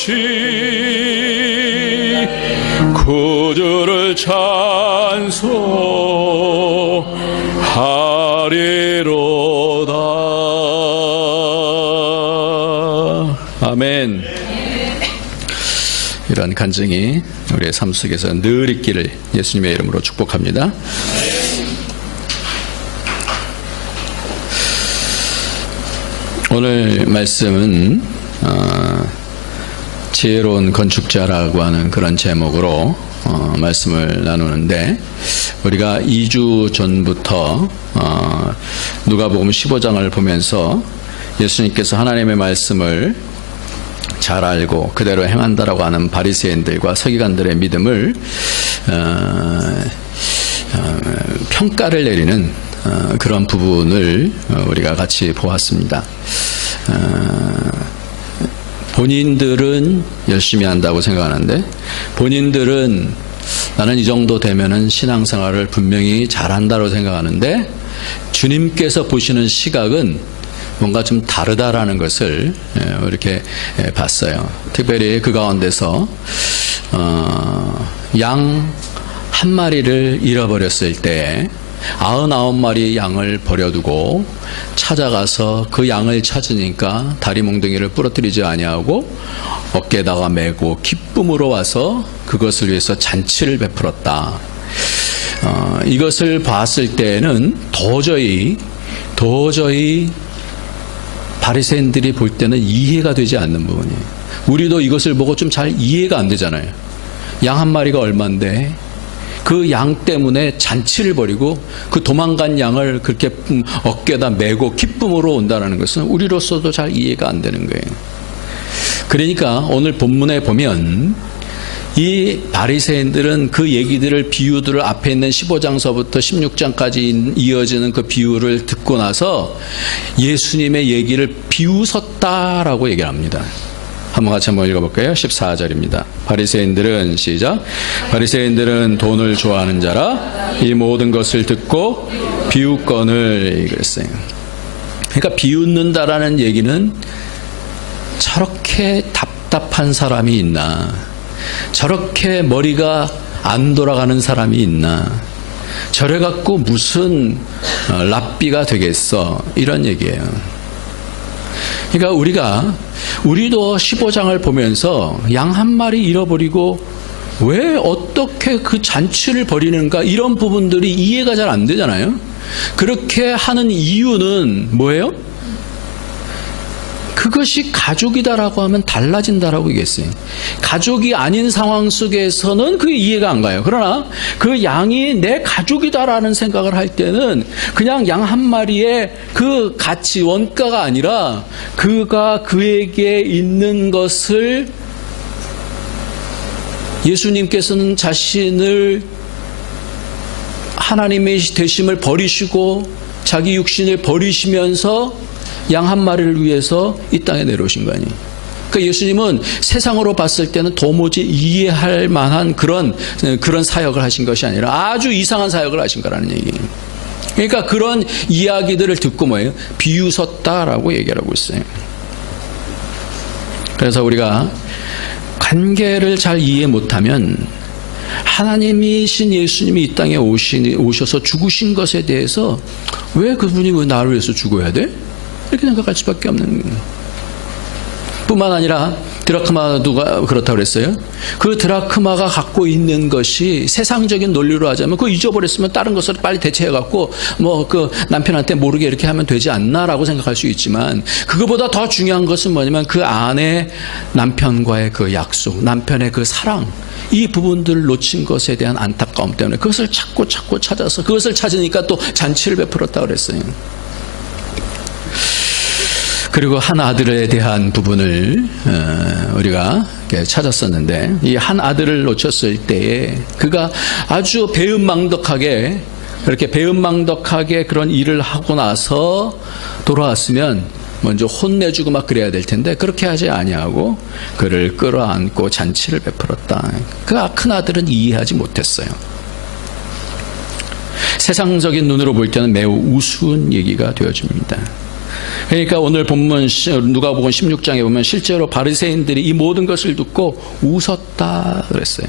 없이 구주를 찬송하리로다. 아멘. 이런 간증이 우리의 삶 속에서 늘 있기를 예수님의 이름으로 축복합니다. 오늘 말씀은 지혜로운 건축자라고 하는 그런 제목으로 말씀을 나누는데, 우리가 2주 전부터 누가복음 15장을 보면서 예수님께서 하나님의 말씀을 잘 알고 그대로 행한다라고 하는 바리새인들과 서기관들의 믿음을 평가를 내리는 그런 부분을 우리가 같이 보았습니다. 본인들은 열심히 한다고 생각하는데, 본인들은 나는 이 정도 되면은 신앙생활을 분명히 잘한다고 생각하는데, 주님께서 보시는 시각은 뭔가 좀 다르다라는 것을 이렇게 봤어요. 특별히 그 가운데서 양 한 마리를 잃어버렸을 때 99마리 양을 버려두고 찾아가서 그 양을 찾으니까 다리 몽둥이를 부러뜨리지 아니하고 어깨에다가 메고 기쁨으로 와서 그것을 위해서 잔치를 베풀었다. 이것을 봤을 때는 도저히 바리새인들이 볼 때는 이해가 되지 않는 부분이에요. 우리도 이것을 보고 좀 잘 이해가 안 되잖아요. 양 한 마리가 얼만데 그 양 때문에 잔치를 벌이고 그 도망간 양을 그렇게 어깨에다 메고 기쁨으로 온다는 것은 우리로서도 잘 이해가 안 되는 거예요. 그러니까 오늘 본문에 보면 이 바리새인들은 그 얘기들을, 비유들을 앞에 있는 15장서부터 16장까지 이어지는 그 비유를 듣고 나서 예수님의 얘기를 비웃었다라고 얘기를 합니다. 한번 같이 한번 읽어볼까요? 14절입니다. 바리새인들은, 시작. 바리새인들은 돈을 좋아하는 자라 이 모든 것을 듣고 비웃거늘, 그랬어요. 그러니까 비웃는다라는 얘기는 저렇게 답답한 사람이 있나, 저렇게 머리가 안 돌아가는 사람이 있나, 저래 갖고 무슨 랍비가 되겠어, 이런 얘기예요. 그러니까 우리도 15장을 보면서 양 한 마리 잃어버리고 왜 어떻게 그 잔치를 벌이는가, 이런 부분들이 이해가 잘 안 되잖아요. 그렇게 하는 이유는 뭐예요? 그것이 가족이다라고 하면 달라진다라고 얘기했어요. 가족이 아닌 상황 속에서는 그게 이해가 안 가요. 그러나 그 양이 내 가족이다라는 생각을 할 때는 그냥 양 한 마리의 그 가치, 원가가 아니라 그가 그에게 있는 것을, 예수님께서는 자신을, 하나님의 되심을 버리시고 자기 육신을 버리시면서 양 한 마리를 위해서 이 땅에 내려오신 거 아니에요. 그러니까 예수님은 세상으로 봤을 때는 도무지 이해할 만한 그런 사역을 하신 것이 아니라 아주 이상한 사역을 하신 거라는 얘기예요. 그러니까 그런 이야기들을 듣고 뭐예요? 비웃었다라고 얘기를 하고 있어요. 그래서 우리가 관계를 잘 이해 못하면 하나님이신 예수님이 이 땅에 오셔서 죽으신 것에 대해서 왜 그분이 왜 나를 위해서 죽어야 돼? 이렇게 생각할 수밖에 없는 거예요. 뿐만 아니라 드라크마도 그렇다고 그랬어요. 그 드라크마가 갖고 있는 것이 세상적인 논리로 하자면 그거 잊어버렸으면 다른 것을 빨리 대체해갖고 뭐 그 남편한테 모르게 이렇게 하면 되지 않나라고 생각할 수 있지만, 그거보다 더 중요한 것은 뭐냐면 그 안에 남편과의 그 약속, 남편의 그 사랑, 이 부분들을 놓친 것에 대한 안타까움 때문에 그것을 찾고 찾아서 그것을 찾으니까 또 잔치를 베풀었다고 그랬어요. 그리고 한 아들에 대한 부분을 우리가 찾았었는데, 이 한 아들을 놓쳤을 때에 그가 아주 배은망덕하게 그런 일을 하고 나서 돌아왔으면 먼저 혼내주고 막 그래야 될 텐데 그렇게 하지 아니하고 그를 끌어안고 잔치를 베풀었다. 그 큰 아들은 이해하지 못했어요. 세상적인 눈으로 볼 때는 매우 우스운 얘기가 되어집니다. 그러니까 오늘 본문 누가복음 16장에 보면 실제로 바리새인들이 이 모든 것을 듣고 웃었다 그랬어요.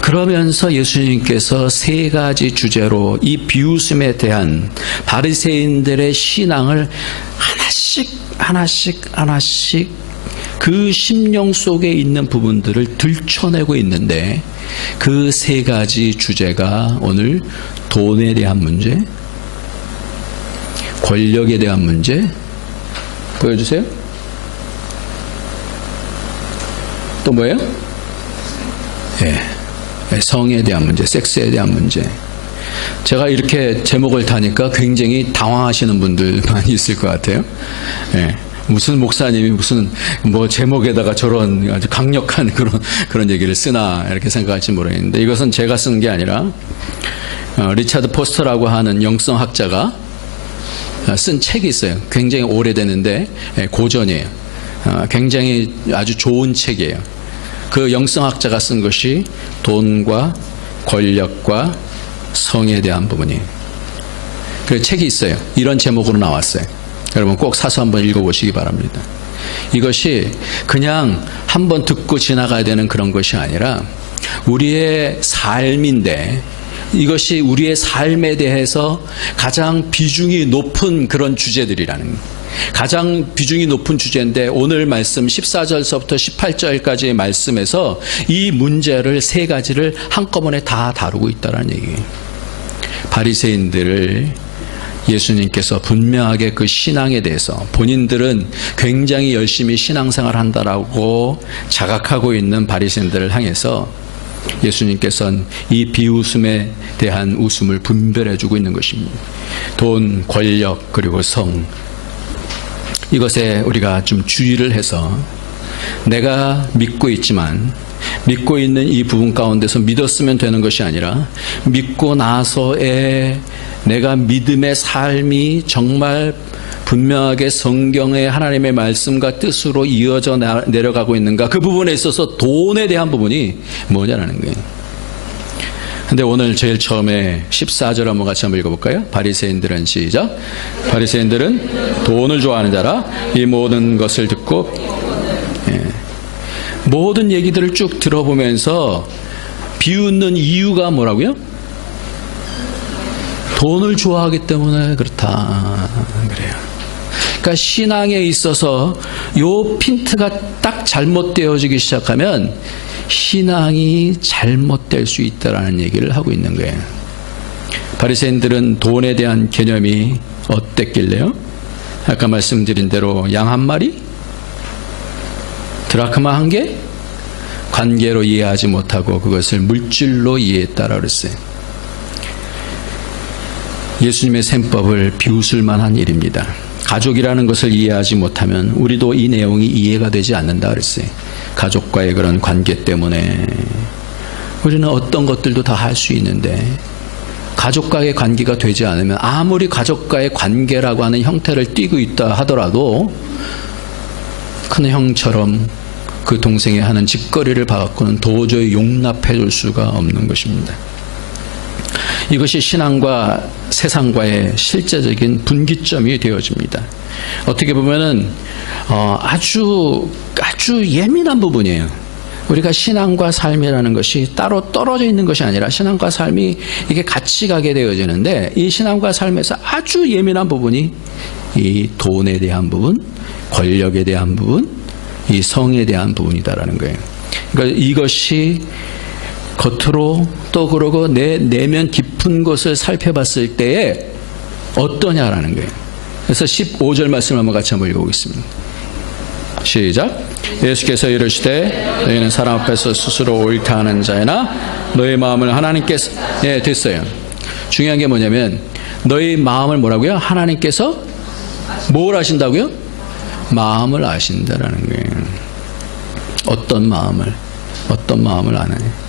그러면서 예수님께서 세 가지 주제로 이 비웃음에 대한 바리새인들의 신앙을 하나씩 그 심령 속에 있는 부분들을 들춰내고 있는데, 그 세 가지 주제가 오늘 돈에 대한 문제, 권력에 대한 문제, 보여주세요. 또 뭐예요? 성에 대한 문제, 섹스에 대한 문제. 제가 이렇게 제목을 다니까 굉장히 당황하시는 분들 많이 있을 것 같아요. 무슨 목사님이 무슨 뭐 제목에다가 저런 아주 강력한 그런 얘기를 쓰나 이렇게 생각할지 모르겠는데, 이것은 제가 쓴 게 아니라 리차드 포스터라고 하는 영성학자가 쓴 책이 있어요. 굉장히 오래됐는데 고전이에요. 굉장히 아주 좋은 책이에요. 그 영성학자가 쓴 것이 돈과 권력과 성에 대한 부분이에요. 그 책이 있어요. 이런 제목으로 나왔어요. 여러분 꼭 사서 한번 읽어보시기 바랍니다. 이것이 그냥 한번 듣고 지나가야 되는 그런 것이 아니라 우리의 삶인데, 이것이 우리의 삶에 대해서 가장 비중이 높은 그런 주제들이라는 거예요. 가장 비중이 높은 주제인데, 오늘 말씀 14절서부터 18절까지의 말씀에서 이 문제를 세 가지를 한꺼번에 다 다루고 있다는 얘기예요. 바리새인들을 예수님께서 분명하게 그 신앙에 대해서, 본인들은 굉장히 열심히 신앙생활 한다라고 자각하고 있는 바리새인들을 향해서 예수님께서는 이 비웃음에 대한 웃음을 분별해주고 있는 것입니다. 돈, 권력, 그리고 성, 이것에 우리가 좀 주의를 해서, 내가 믿고 있지만 믿고 있는 이 부분 가운데서 믿었으면 되는 것이 아니라, 믿고 나서의 내가 믿음의 삶이 정말 분명하게 성경의 하나님의 말씀과 뜻으로 이어져 내려가고 있는가, 그 부분에 있어서 돈에 대한 부분이 뭐냐라는 거예요. 근데 오늘 제일 처음에 14절 한번 같이 한번 읽어볼까요? 바리새인들은, 시작. 바리새인들은 돈을 좋아하는 자라 이 모든 것을 듣고, 모든 얘기들을 쭉 들어보면서 비웃는 이유가 뭐라고요? 돈을 좋아하기 때문에 그렇다 그래요. 그러니까 신앙에 있어서 요 핀트가 딱 잘못되어지기 시작하면 신앙이 잘못될 수 있다라는 얘기를 하고 있는 거예요. 바리새인들은 돈에 대한 개념이 어땠길래요? 아까 말씀드린 대로 양 한 마리? 드라크마 한 개? 관계로 이해하지 못하고 그것을 물질로 이해했다라고 그랬어요. 예수님의 셈법을 비웃을 만한 일입니다. 가족이라는 것을 이해하지 못하면 우리도 이 내용이 이해가 되지 않는다 그랬어요. 가족과의 그런 관계 때문에 우리는 어떤 것들도 다 할 수 있는데, 가족과의 관계가 되지 않으면 아무리 가족과의 관계라고 하는 형태를 띠고 있다 하더라도 큰 형처럼 그 동생이 하는 짓거리를 봐갖고는 도저히 용납해 줄 수가 없는 것입니다. 이것이 신앙과 세상과의 실제적인 분기점이 되어집니다. 어떻게 보면은 아주 예민한 부분이에요. 우리가 신앙과 삶이라는 것이 따로 떨어져 있는 것이 아니라 신앙과 삶이 이게 같이 가게 되어지는데, 이 신앙과 삶에서 아주 예민한 부분이 이 돈에 대한 부분, 권력에 대한 부분, 이 성에 대한 부분이다라는 거예요. 그러니까 이것이 겉으로 또 그러고 내 내면 깊은 것을 살펴봤을 때에 어떠냐라는 거예요. 그래서 15절 말씀 한번 같이 한번 읽어보겠습니다. 시작. 예수께서 이르시되 너희는 사람 앞에서 스스로 옳다 하는 자이나 너희 마음을 하나님께서, 됐어요. 중요한 게 뭐냐면 너희 마음을 뭐라고요? 하나님께서 뭘 아신다고요? 마음을 아신다라는 거예요. 어떤 마음을 아나요?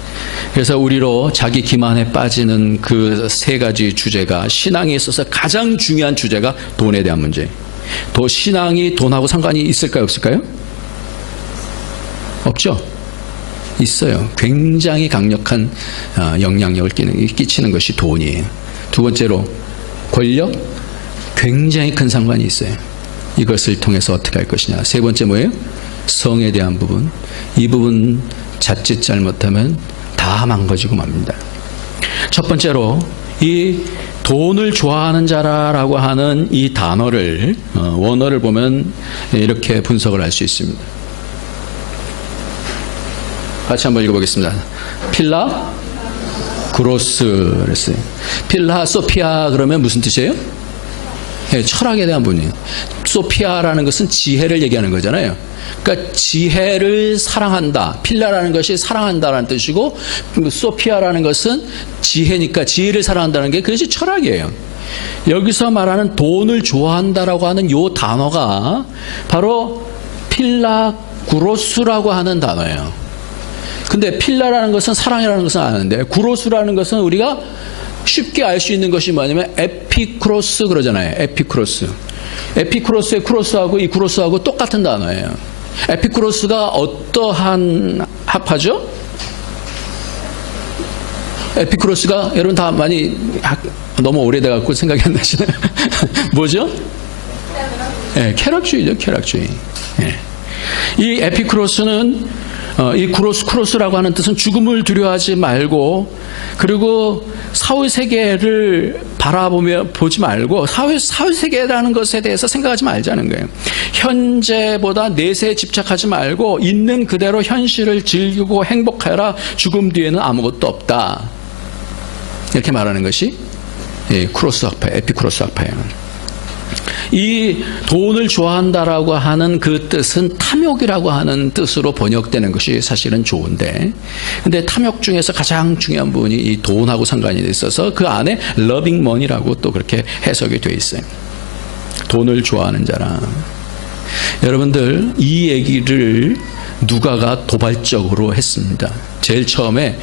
그래서 우리로 자기 기만에 빠지는 그 세 가지 주제가, 신앙에 있어서 가장 중요한 주제가 돈에 대한 문제. 신앙이 돈하고 상관이 있을까요, 없을까요? 없죠? 있어요. 굉장히 강력한 영향력을 끼치는 것이 돈이에요. 두 번째로 권력, 굉장히 큰 상관이 있어요. 이것을 통해서 어떻게 할 것이냐. 세 번째 뭐예요? 성에 대한 부분. 이 부분 자칫 잘못하면 다 망가지고 맙니다. 첫 번째로 이 돈을 좋아하는 자라고 하는 이 단어를 원어를 보면 이렇게 분석을 할 수 있습니다. 같이 한번 읽어보겠습니다. 필라 그로스 그랬어요. 필라 소피아 그러면 무슨 뜻이에요? 네, 철학에 대한 부분이에요. 소피아라는 것은 지혜를 얘기하는 거잖아요. 그러니까 지혜를 사랑한다. 필라라는 것이 사랑한다라는 뜻이고, 소피아라는 것은 지혜니까 지혜를 사랑한다는 게 그것이 철학이에요. 여기서 말하는 돈을 좋아한다라고 하는 요 단어가 바로 필라구로스라고 하는 단어예요. 근데 필라라는 것은 사랑이라는 것은 아는데, 구로스라는 것은 우리가 쉽게 알 수 있는 것이 뭐냐면 에피크로스 그러잖아요. 에피크로스. 에피크로스의 크로스하고 이 구로스하고 똑같은 단어예요. 에피크로스가 어떠한 학파죠? 에피크로스가 여러분 다 많이 너무 오래돼 갖고 생각이 안 나시나요? 뭐죠? 네, 쾌락주의죠. 쾌락주의. 네. 이 에피크로스는 이 크로스라고 하는 뜻은 죽음을 두려워하지 말고, 그리고 사후세계를 보지 말고 사후세계라는 것에 대해서 생각하지 말자는 거예요. 현재보다 내세에 집착하지 말고 있는 그대로 현실을 즐기고 행복하여라. 죽음 뒤에는 아무것도 없다. 이렇게 말하는 것이 크로스 학파, 에피크로스 학파예요. 이 돈을 좋아한다라고 하는 그 뜻은 탐욕이라고 하는 뜻으로 번역되는 것이 사실은 좋은데, 근데 탐욕 중에서 가장 중요한 부분이 이 돈하고 상관이 있어서 그 안에 loving money라고 또 그렇게 해석이 되어 있어요. 돈을 좋아하는 자라. 여러분들, 이 얘기를 누가가 도발적으로 했습니다. 제일 처음에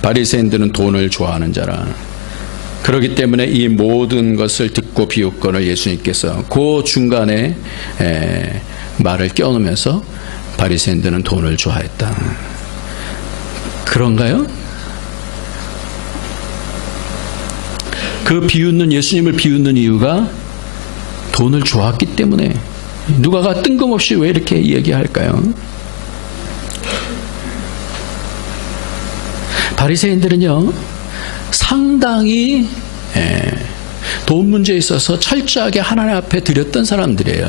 바리새인들은 돈을 좋아하는 자라. 그렇기 때문에 이 모든 것을 듣고 비웃거늘 예수님께서 그 중간에 말을 껴놓으면서 바리새인들은 돈을 좋아했다. 그런가요? 그 예수님을 비웃는 이유가 돈을 좋아했기 때문에. 누가가 뜬금없이 왜 이렇게 얘기할까요? 바리새인들은요, 상당히 돈 문제에 있어서 철저하게 하나님 앞에 드렸던 사람들이에요.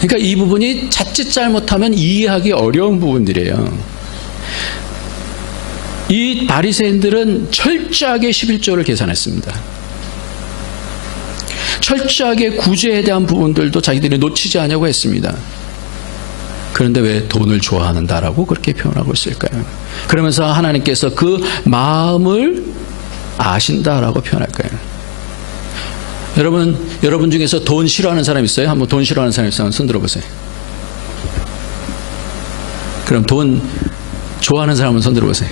그러니까 이 부분이 자칫 잘못하면 이해하기 어려운 부분들이에요. 이 바리새인들은 철저하게 11조를 계산했습니다. 철저하게 구제에 대한 부분들도 자기들이 놓치지 않으려고 했습니다. 그런데 왜 돈을 좋아하는다라고 그렇게 표현하고 있을까요? 그러면서 하나님께서 그 마음을 아신다라고 표현할 거예요. 여러분 중에서 돈 싫어하는 사람 있어요? 한번 돈 싫어하는 사람 있으면 손 들어보세요. 그럼 돈 좋아하는 사람은 손 들어보세요.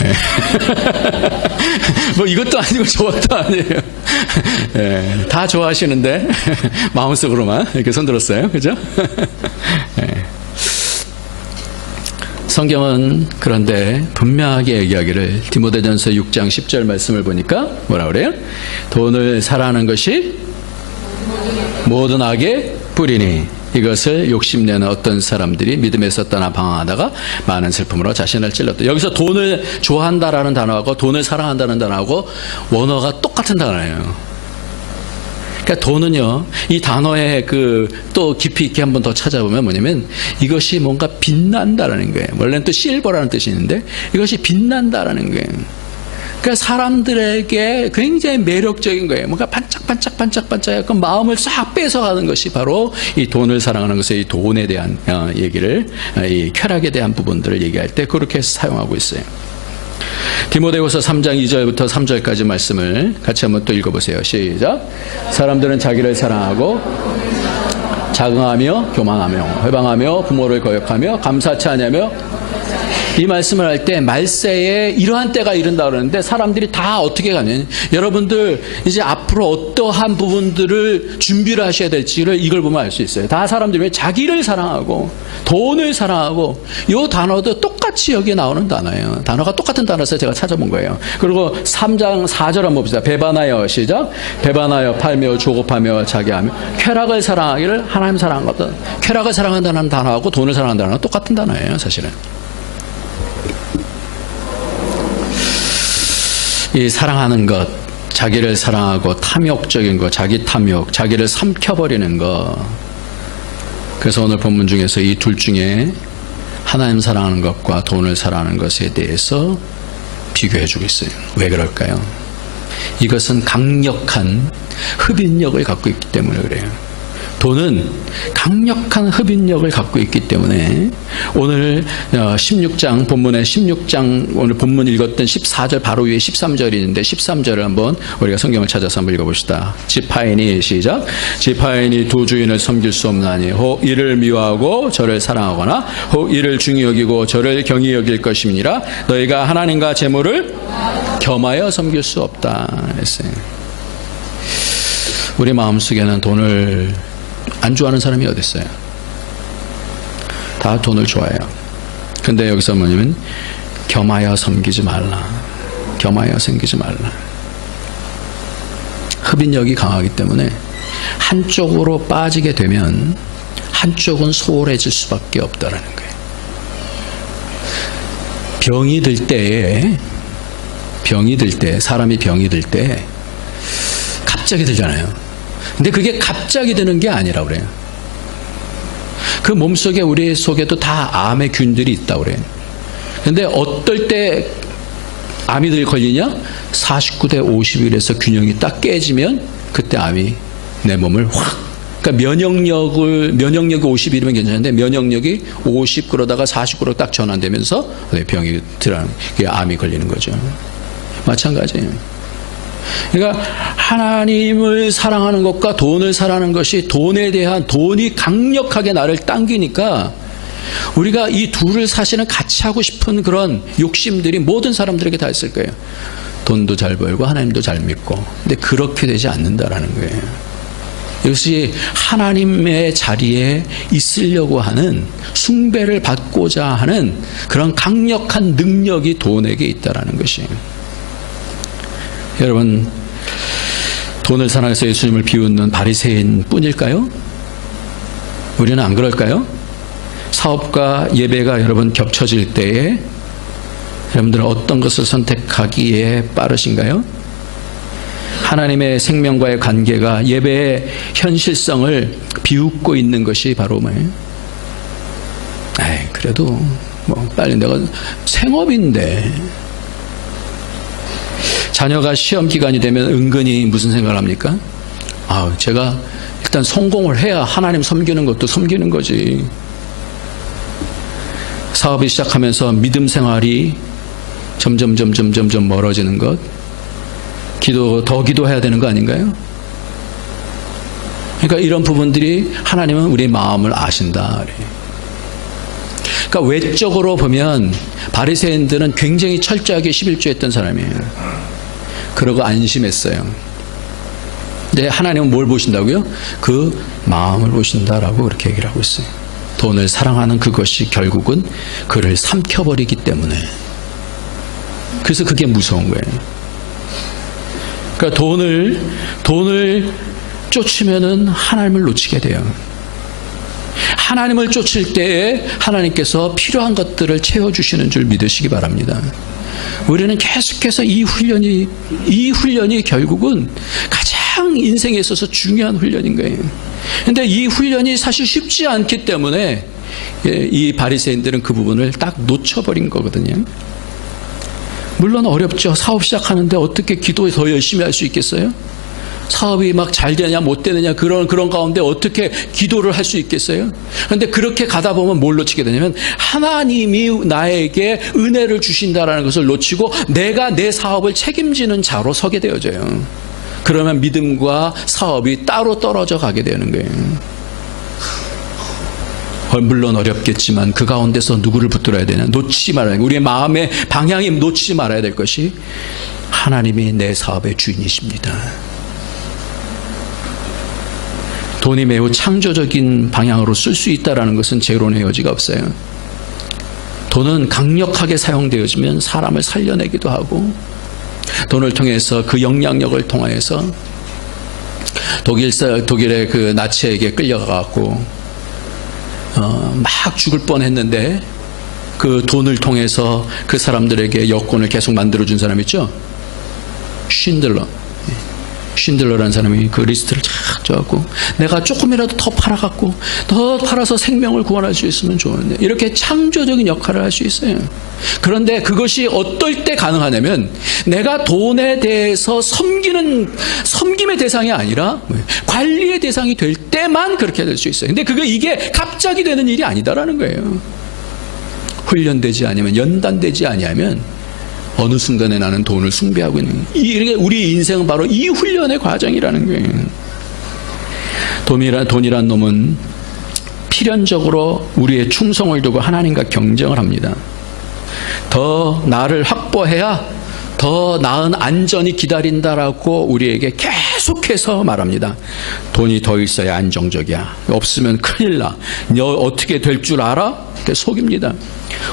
네. 뭐 이것도 아니고 저것도 아니에요. 네, 다 좋아하시는데 마음속으로만 이렇게 손 들었어요. 그죠? 네. 성경은 그런데 분명하게 얘기하기를, 디모데전서 6장 10절 말씀을 보니까 뭐라 그래요? 돈을 사랑하는 것이 모든 악의 뿌리니 이것을 욕심내는 어떤 사람들이 믿음에서 떠나 방황하다가 많은 슬픔으로 자신을 찔렀다. 여기서 돈을 좋아한다라는 단어하고 돈을 사랑한다는 단어하고 원어가 똑같은 단어예요. 그러니까 돈은요, 이 단어의 또 깊이 있게 한번 더 찾아보면 뭐냐면 이것이 뭔가 빛난다라는 거예요. 원래는 또 실버라는 뜻이 있는데 이것이 빛난다라는 거예요. 그러니까 사람들에게 굉장히 매력적인 거예요. 뭔가 반짝반짝반짝반짝 마음을 싹 뺏어가는 것이 바로 이 돈을 사랑하는 것의 이 돈에 대한 얘기를, 이 쾌락에 대한 부분들을 얘기할 때 그렇게 사용하고 있어요. 디모데후서 3장 2절부터 3절까지 말씀을 같이 한번 또 읽어보세요. 시작. 사람들은 자기를 사랑하고 자긍하며 교만하며 회방하며 부모를 거역하며 감사치 아니하며 이 말씀을 할 때 말세에 이러한 때가 이른다 그러는데 사람들이 다 어떻게 가면 여러분들 이제 앞으로 어떠한 부분들을 준비를 하셔야 될지를 이걸 보면 알 수 있어요. 다 사람들이 자기를 사랑하고 돈을 사랑하고 이 단어도 똑같이 여기에 나오는 단어예요. 단어가 똑같은 단어에서 제가 찾아본 거예요. 그리고 3장 4절 한번 봅시다. 배반하여 시작. 배반하여 팔며 조급하며 자기하며 쾌락을 사랑하기를 하나님 사랑하거든. 쾌락을 사랑한다는 단어하고 돈을 사랑한다는 단어는 똑같은 단어예요. 사실은. 이 사랑하는 것, 자기를 사랑하고 탐욕적인 것, 자기 탐욕, 자기를 삼켜버리는 것. 그래서 오늘 본문 중에서 이 둘 중에 하나님 사랑하는 것과 돈을 사랑하는 것에 대해서 비교해주고 있어요. 왜 그럴까요? 이것은 강력한 흡인력을 갖고 있기 때문에 그래요. 돈은 강력한 흡인력을 갖고 있기 때문에 오늘 16장 본문의 16장 오늘 본문 읽었던 14절 바로 위에 13절이 있는데 13절을 한번 우리가 성경을 찾아서 한번 읽어봅시다. 지파인이 시작. 지파인이 두 주인을 섬길 수 없나니 혹 이를 미워하고 저를 사랑하거나 혹 이를 중히 여기고 저를 경히 여길 것임이니라. 너희가 하나님과 재물을 겸하여 섬길 수 없다 했어요. 우리 마음속에는 돈을 안 좋아하는 사람이 어디 있어요? 다 돈을 좋아해요. 근데 여기서 뭐냐면 겸하여 섬기지 말라. 겸하여 섬기지 말라. 흡인력이 강하기 때문에 한쪽으로 빠지게 되면 한쪽은 소홀해질 수밖에 없다라는 거예요. 병이 들 때 사람이 병이 들 때 갑자기 들잖아요. 근데 그게 갑자기 드는 게 아니라 그래요. 그 몸속에 우리 속에도 다 암의 균들이 있다고 그래요. 근데 어떨 때 암이 걸리냐? 49대 50일에서 균형이 딱 깨지면 그때 암이 내 몸을 확. 그러니까 면역력이 50일이면 괜찮은데 면역력이 50 그러다가 49로 딱 전환되면서 병이 들어가는 게 암이 걸리는 거죠. 마찬가지예요. 그러니까 하나님을 사랑하는 것과 돈을 사랑하는 것이 돈이 강력하게 나를 당기니까 우리가 이 둘을 사실은 같이 하고 싶은 그런 욕심들이 모든 사람들에게 다 있을 거예요. 돈도 잘 벌고 하나님도 잘 믿고. 근데 그렇게 되지 않는다라는 거예요. 이것이 하나님의 자리에 있으려고 하는 숭배를 받고자 하는 그런 강력한 능력이 돈에게 있다라는 것이에요. 여러분, 돈을 사랑해서 예수님을 비웃는 바리새인 뿐일까요? 우리는 안 그럴까요? 사업과 예배가 여러분 겹쳐질 때에 여러분들은 어떤 것을 선택하기에 빠르신가요? 하나님의 생명과의 관계가 예배의 현실성을 비웃고 있는 것이 바로 뭐예요? 그래도 빨리 내가 생업인데 자녀가 시험 기간이 되면 은근히 무슨 생각을 합니까? 제가 일단 성공을 해야 하나님 섬기는 것도 섬기는 거지. 사업이 시작하면서 믿음 생활이 점점 멀어지는 것. 더 기도해야 되는 거 아닌가요? 그러니까 이런 부분들이 하나님은 우리의 마음을 아신다. 그러니까 외적으로 보면 바리새인들은 굉장히 철저하게 11조 했던 사람이에요. 그러고 안심했어요. 근데 하나님은 뭘 보신다고요? 그 마음을 보신다라고 그렇게 얘기를 하고 있어요. 돈을 사랑하는 그것이 결국은 그를 삼켜버리기 때문에. 그래서 그게 무서운 거예요. 그러니까 돈을 쫓으면은 하나님을 놓치게 돼요. 하나님을 쫓을 때에 하나님께서 필요한 것들을 채워주시는 줄 믿으시기 바랍니다. 우리는 계속해서 이 훈련이 결국은 가장 인생에 있어서 중요한 훈련인 거예요. 그런데 이 훈련이 사실 쉽지 않기 때문에 이 바리새인들은 그 부분을 딱 놓쳐버린 거거든요. 물론 어렵죠. 사업 시작하는데 어떻게 기도 더 열심히 할 수 있겠어요? 사업이 막 잘 되냐 못 되느냐 그런 가운데 어떻게 기도를 할 수 있겠어요? 그런데 그렇게 가다 보면 뭘 놓치게 되냐면 하나님이 나에게 은혜를 주신다라는 것을 놓치고 내가 내 사업을 책임지는 자로 서게 되어져요. 그러면 믿음과 사업이 따로 떨어져 가게 되는 거예요. 물론 어렵겠지만 그 가운데서 누구를 붙들어야 되냐? 놓치지 말아야 돼. 우리의 마음의 방향이 놓치지 말아야 될 것이 하나님이 내 사업의 주인이십니다. 돈이 매우 창조적인 방향으로 쓸 수 있다는 것은 재론의 여지가 없어요. 돈은 강력하게 사용되어지면 사람을 살려내기도 하고, 돈을 통해서 그 영향력을 통하여서 독일의 그 나치에게 끌려가고 막 죽을 뻔했는데 그 돈을 통해서 그 사람들에게 여권을 계속 만들어준 사람 있죠? 쉰들러라는 사람이 그 리스트를 쫙 줘갖고 내가 조금이라도 더 팔아갖고 더 팔아서 생명을 구원할 수 있으면 좋은데, 이렇게 창조적인 역할을 할 수 있어요. 그런데 그것이 어떨 때 가능하냐면 내가 돈에 대해서 섬김의 대상이 아니라 관리의 대상이 될 때만 그렇게 될 수 있어요. 근데 이게 갑자기 되는 일이 아니다라는 거예요. 훈련되지 않으면, 연단되지 않으면 어느 순간에 나는 돈을 숭배하고 있는 거예요. 우리 인생은 바로 이 훈련의 과정이라는 거예요. 돈이란 놈은 필연적으로 우리의 충성을 두고 하나님과 경쟁을 합니다. 더 나를 확보해야 더 나은 안전이 기다린다라고 우리에게 계속해서 말합니다. 돈이 더 있어야 안정적이야. 없으면 큰일 나. 너 어떻게 될 줄 알아? 속입니다.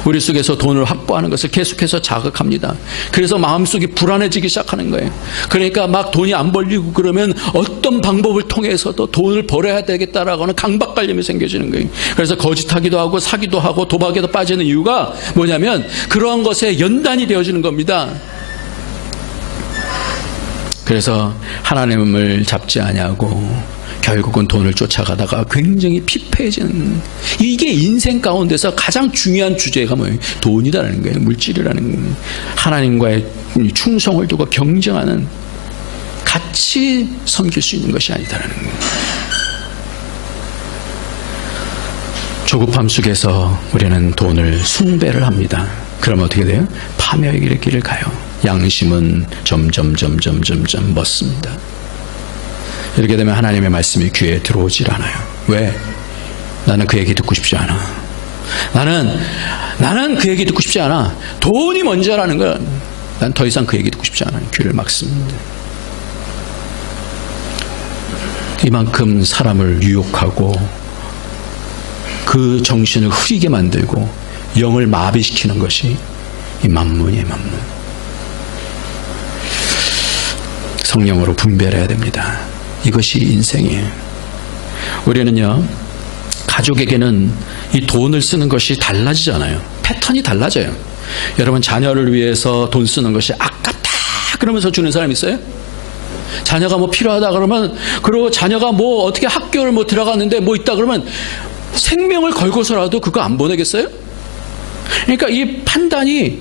우리 속에서 돈을 확보하는 것을 계속해서 자극합니다. 그래서 마음속이 불안해지기 시작하는 거예요. 그러니까 막 돈이 안 벌리고 그러면 어떤 방법을 통해서도 돈을 벌어야 되겠다라고 하는 강박관념이 생겨지는 거예요. 그래서 거짓하기도 하고 사기도 하고 도박에도 빠지는 이유가 뭐냐면 그러한 것에 연단이 되어지는 겁니다. 그래서 하나님을 잡지 아니하고 결국은 돈을 쫓아가다가 굉장히 피폐해지는, 이게 인생 가운데서 가장 중요한 주제가 뭐예요? 돈이라는 거예요. 물질이라는 거예요. 하나님과의 충성을 두고 경쟁하는, 같이 섬길 수 있는 것이 아니다라는 거예요. 조급함 속에서 우리는 돈을 숭배를 합니다. 그러면 어떻게 돼요? 파멸의 길을 가요. 양심은 점점 멎습니다. 이렇게 되면 하나님의 말씀이 귀에 들어오질 않아요. 왜? 나는 그 얘기 듣고 싶지 않아. 나는 그 얘기 듣고 싶지 않아. 돈이 먼저라는 건 난 더 이상 그 얘기 듣고 싶지 않아요. 귀를 막습니다. 이만큼 사람을 유혹하고 그 정신을 흐리게 만들고 영을 마비시키는 것이 이 만문이에요. 만문. 성령으로 분별해야 됩니다. 이것이 인생이에요. 우리는요, 가족에게는 이 돈을 쓰는 것이 달라지잖아요. 패턴이 달라져요. 여러분, 자녀를 위해서 돈 쓰는 것이 아깝다 그러면서 주는 사람 있어요? 자녀가 뭐 필요하다 그러면, 그리고 자녀가 뭐 어떻게 학교를 뭐 들어갔는데 뭐 있다 그러면 생명을 걸고서라도 그거 안 보내겠어요? 그러니까 이 판단이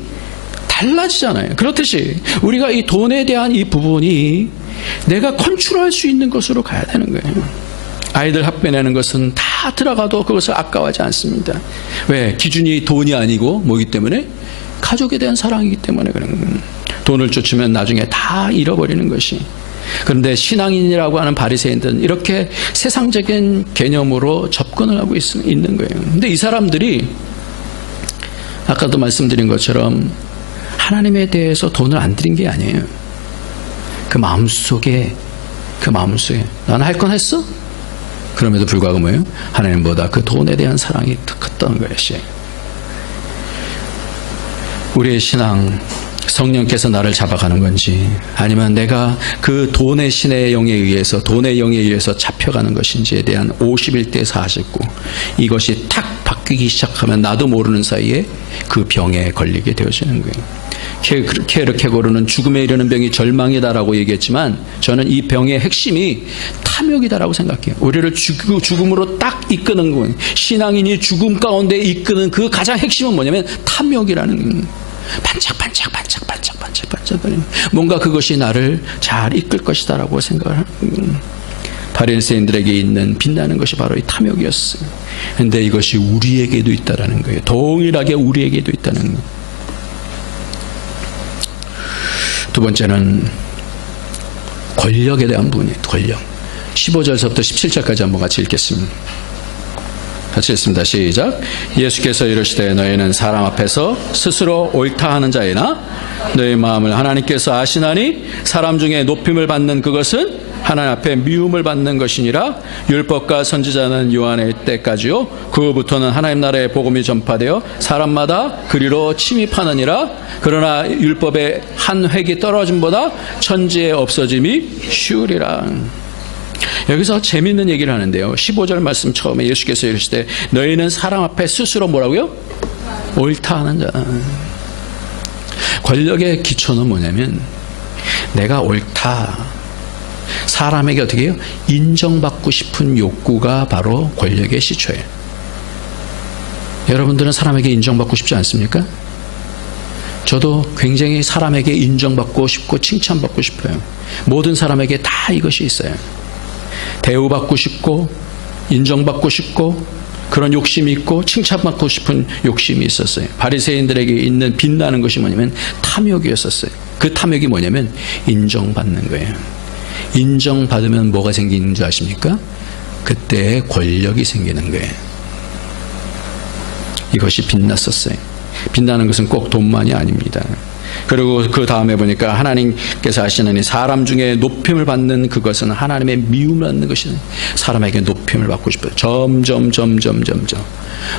달라지잖아요. 그렇듯이 우리가 이 돈에 대한 이 부분이 내가 컨트롤할 수 있는 것으로 가야 되는 거예요. 아이들 학비 내는 것은 다 들어가도 그것을 아까워하지 않습니다. 왜? 기준이 돈이 아니고 뭐기 때문에? 가족에 대한 사랑이기 때문에 그런 거예요. 돈을 쫓으면 나중에 다 잃어버리는 것이. 그런데 신앙인이라고 하는 바리새인들은 이렇게 세상적인 개념으로 접근을 하고 있는 거예요. 근데 이 사람들이 아까도 말씀드린 것처럼 하나님에 대해서 돈을 안 드린 게 아니에요. 그 마음속에 나는 할 건 했어? 그럼에도 불구하고 뭐예요? 하나님보다 그 돈에 대한 사랑이 더 컸던 것이. 우리의 신앙, 성령께서 나를 잡아가는 건지 아니면 내가 그 돈의 신의 영에 의해서, 돈의 영에 의해서 잡혀가는 것인지에 대한 51대 49, 이것이 탁 바뀌기 시작하면 나도 모르는 사이에 그 병에 걸리게 되어지는 거예요. 케르케고르는 죽음에 이르는 병이 절망이다라고 얘기했지만 저는 이 병의 핵심이 탐욕이다라고 생각해요. 우리를 죽음으로 딱 이끄는 거예요. 신앙인이 죽음 가운데 이끄는 그 가장 핵심은 뭐냐면 탐욕이라는, 반짝거리는, 뭔가 그것이 나를 잘 이끌 것이다라고 생각을 하는, 바리새인들에게 있는 빛나는 것이 바로 이 탐욕이었어요. 그런데 이것이 우리에게도 있다라는 거예요. 동일하게 우리에게도 있다는 거예요. 두 번째는 권력에 대한 부분이에요. 권력. 15절서부터 17절까지 한번 같이 읽겠습니다. 같이 읽습니다. 시작. 예수께서 이르시되 너희는 사람 앞에서 스스로 옳다 하는 자이나 너희 마음을 하나님께서 아시나니 사람 중에 높임을 받는 그것은 하나님 앞에 미움을 받는 것이니라. 율법과 선지자는 요한의 때까지요 그 후부터는 하나님 나라의 복음이 전파되어 사람마다 그리로 침입하느니라. 그러나 율법의 한 획이 떨어짐보다 천지의 없어짐이 쉬우리라. 여기서 재미있는 얘기를 하는데요. 15절 말씀 처음에 예수께서 이르시되 너희는 사람 앞에 스스로 뭐라고요? 옳다 하는 자. 권력의 기초는 뭐냐면 내가 옳다. 사람에게 어떻게 해요? 인정받고 싶은 욕구가 바로 권력의 시초예요. 여러분들은 사람에게 인정받고 싶지 않습니까? 저도 굉장히 사람에게 인정받고 싶고 칭찬받고 싶어요. 모든 사람에게 다 이것이 있어요. 대우받고 싶고 인정받고 싶고 그런 욕심이 있고 칭찬받고 싶은 욕심이 있었어요. 바리새인들에게 있는 빛나는 것이 뭐냐면 탐욕이었었어요. 그 탐욕이 뭐냐면 인정받는 거예요. 인정받으면 뭐가 생기는 줄 아십니까? 그때 권력이 생기는 거예요. 이것이 빛났었어요. 빛나는 것은 꼭 돈만이 아닙니다. 그리고 그 다음에 보니까 하나님께서 하시는 사람 중에 높임을 받는 그것은 하나님의 미움을 받는 것이는 사람에게 높임을 받고 싶어요. 점점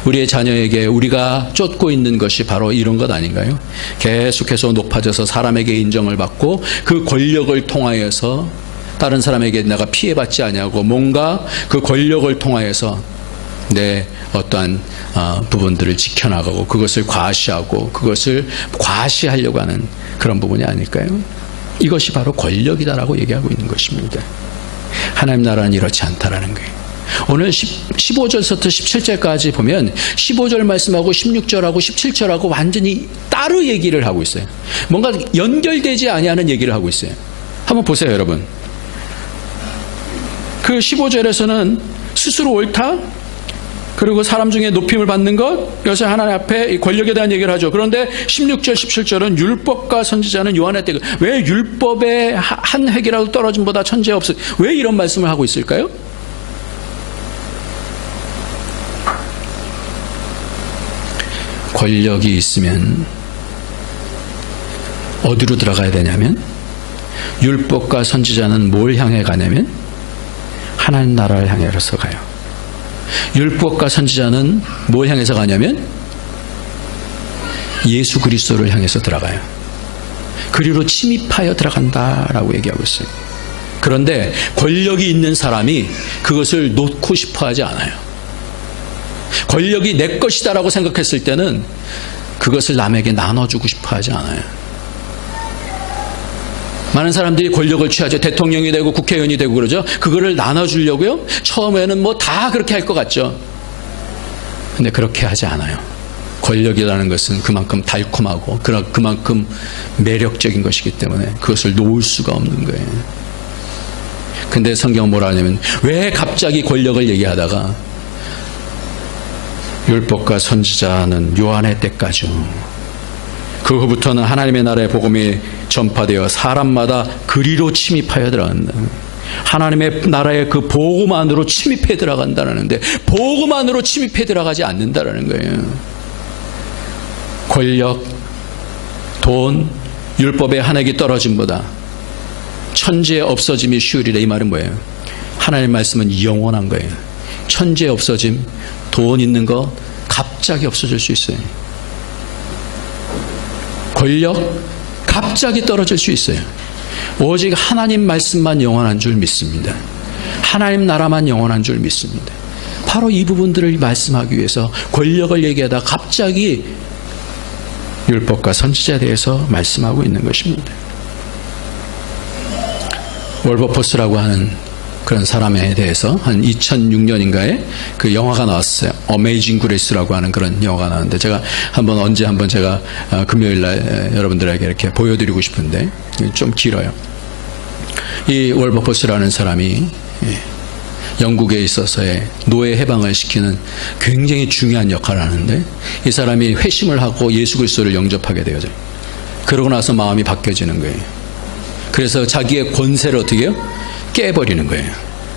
우리의 자녀에게 우리가 쫓고 있는 것이 바로 이런 것 아닌가요? 계속해서 높아져서 사람에게 인정을 받고 그 권력을 통하여서 다른 사람에게 내가 피해받지 아니하고 뭔가 그 권력을 통하여서 내 어떠한 부분들을 지켜나가고 그것을 과시하고 그것을 과시하려고 하는 그런 부분이 아닐까요? 이것이 바로 권력이다라고 얘기하고 있는 것입니다. 하나님 나라는 이렇지 않다라는 거예요. 오늘 15절부터 17절까지 보면 15절 말씀하고 16절하고 17절하고 완전히 따로 얘기를 하고 있어요. 뭔가 연결되지 아니하는 얘기를 하고 있어요. 한번 보세요, 여러분. 그 15절에서는 스스로 옳다, 그리고 사람 중에 높임을 받는 것, 여기서 하나님 앞에 권력에 대한 얘기를 하죠. 그런데 16절, 17절은 율법과 선지자는 요한의 때, 왜 율법의 한 획이라도 떨어짐보다 천재 없어? 왜 이런 말씀을 하고 있을까요? 권력이 있으면 어디로 들어가야 되냐면, 율법과 선지자는 뭘 향해 가냐면 하나님 나라를 향해서 가요. 율법과 선지자는 뭘 향해서 가냐면 예수 그리스도를 향해서 들어가요. 그리로 침입하여 들어간다라고 얘기하고 있어요. 그런데 권력이 있는 사람이 그것을 놓고 싶어 하지 않아요. 권력이 내 것이다라고 생각했을 때는 그것을 남에게 나눠주고 싶어 하지 않아요. 많은 사람들이 권력을 취하죠. 대통령이 되고 국회의원이 되고 그러죠. 그거를 나눠주려고요. 처음에는 뭐 다 그렇게 할 것 같죠. 근데 그렇게 하지 않아요. 권력이라는 것은 그만큼 달콤하고 그만큼 매력적인 것이기 때문에 그것을 놓을 수가 없는 거예요. 근데 성경은 뭐라 하냐면 왜 갑자기 권력을 얘기하다가 율법과 선지자는 요한의 때까지, 그 후부터는 하나님의 나라의 복음이 전파되어 사람마다 그리로 침입하여 들어간다. 하나님의 나라의 그 복음 안으로 침입해 들어간다는데 복음 안으로 침입해 들어가지 않는다라는 거예요. 권력, 돈, 율법의 한 획이 떨어짐보다 천지의 없어짐이 쉬우리라. 이 말은 뭐예요? 하나님의 말씀은 영원한 거예요. 천지의 없어짐, 돈 있는 거 갑자기 없어질 수 있어요. 권력 갑자기 떨어질 수 있어요. 오직 하나님 말씀만 영원한 줄 믿습니다. 하나님 나라만 영원한 줄 믿습니다. 바로 이 부분들을 말씀하기 위해서 권력을 얘기하다 갑자기 율법과 선지자에 대해서 말씀하고 있는 것입니다. 월버포스라고 하는 그런 사람에 대해서 한 2006년인가에 그 영화가 나왔어요. 어메이징 그레이스라고 하는 그런 영화가 나왔는데 제가 언제 한번 제가 금요일 날 여러분들에게 이렇게 보여드리고 싶은데 좀 길어요. 이 월버포스라는 사람이 영국에 있어서의 노예 해방을 시키는 굉장히 중요한 역할을 하는데 이 사람이 회심을 하고 예수 그리스도를 영접하게 되어져요. 그러고 나서 마음이 바뀌어지는 거예요. 그래서 자기의 권세를 어떻게 해요? 깨버리는 거예요.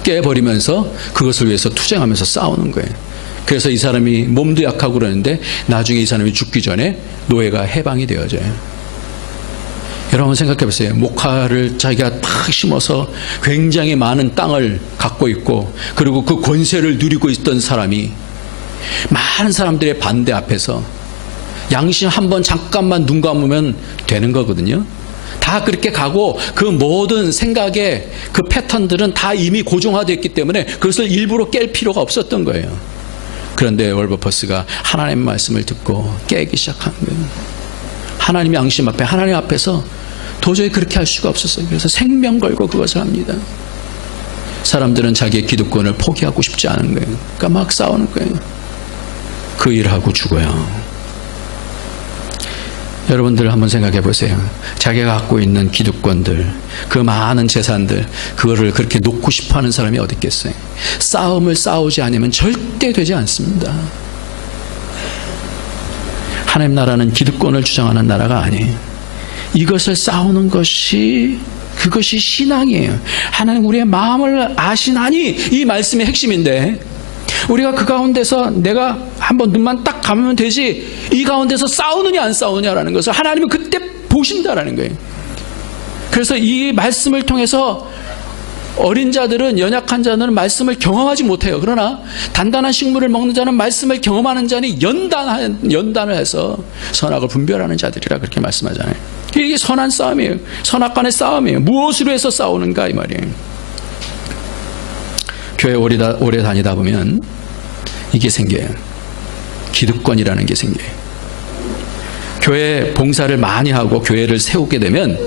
깨버리면서 그것을 위해서 투쟁하면서 싸우는 거예요. 그래서 이 사람이 몸도 약하고 그러는데 나중에 이 사람이 죽기 전에 노예가 해방이 되어져요. 여러분 생각해 보세요. 목화를 자기가 팍 심어서 굉장히 많은 땅을 갖고 있고 그리고 그 권세를 누리고 있던 사람이 많은 사람들의 반대 앞에서 양심 한번 잠깐만 눈 감으면 되는 거거든요. 다 그렇게 가고 그 모든 생각의 그 패턴들은 다 이미 고정화되어 있기 때문에 그것을 일부러 깰 필요가 없었던 거예요. 그런데 월버퍼스가 하나님의 말씀을 듣고 깨기 시작한 거예요. 하나님의 양심 앞에, 하나님 앞에서 도저히 그렇게 할 수가 없었어요. 그래서 생명 걸고 그것을 합니다. 사람들은 자기의 기득권을 포기하고 싶지 않은 거예요. 그러니까 막 싸우는 거예요. 그 일하고 죽어요. 여러분들 한번 생각해 보세요. 자기가 갖고 있는 기득권들, 그 많은 재산들, 그거를 그렇게 놓고 싶어 하는 사람이 어디 있겠어요? 싸움을 싸우지 않으면 절대 되지 않습니다. 하나님 나라는 기득권을 주장하는 나라가 아니에요. 이것을 싸우는 것이 그것이 신앙이에요. 하나님 우리의 마음을 아시나니 이 말씀의 핵심인데 우리가 그 가운데서 내가 한번 눈만 딱 감으면 되지 이 가운데서 싸우느냐 안 싸우느냐라는 것을 하나님은 그때 보신다라는 거예요. 그래서 이 말씀을 통해서 어린 자들은 연약한 자는 말씀을 경험하지 못해요. 그러나 단단한 식물을 먹는 자는 말씀을 경험하는 자니 연단을 해서 선악을 분별하는 자들이라 그렇게 말씀하잖아요. 이게 선한 싸움이에요. 선악 간의 싸움이에요. 무엇으로 해서 싸우는가 이 말이에요. 교회 오래 다니다 보면 이게 생겨요. 기득권이라는 게 생겨요. 교회 봉사를 많이 하고 교회를 세우게 되면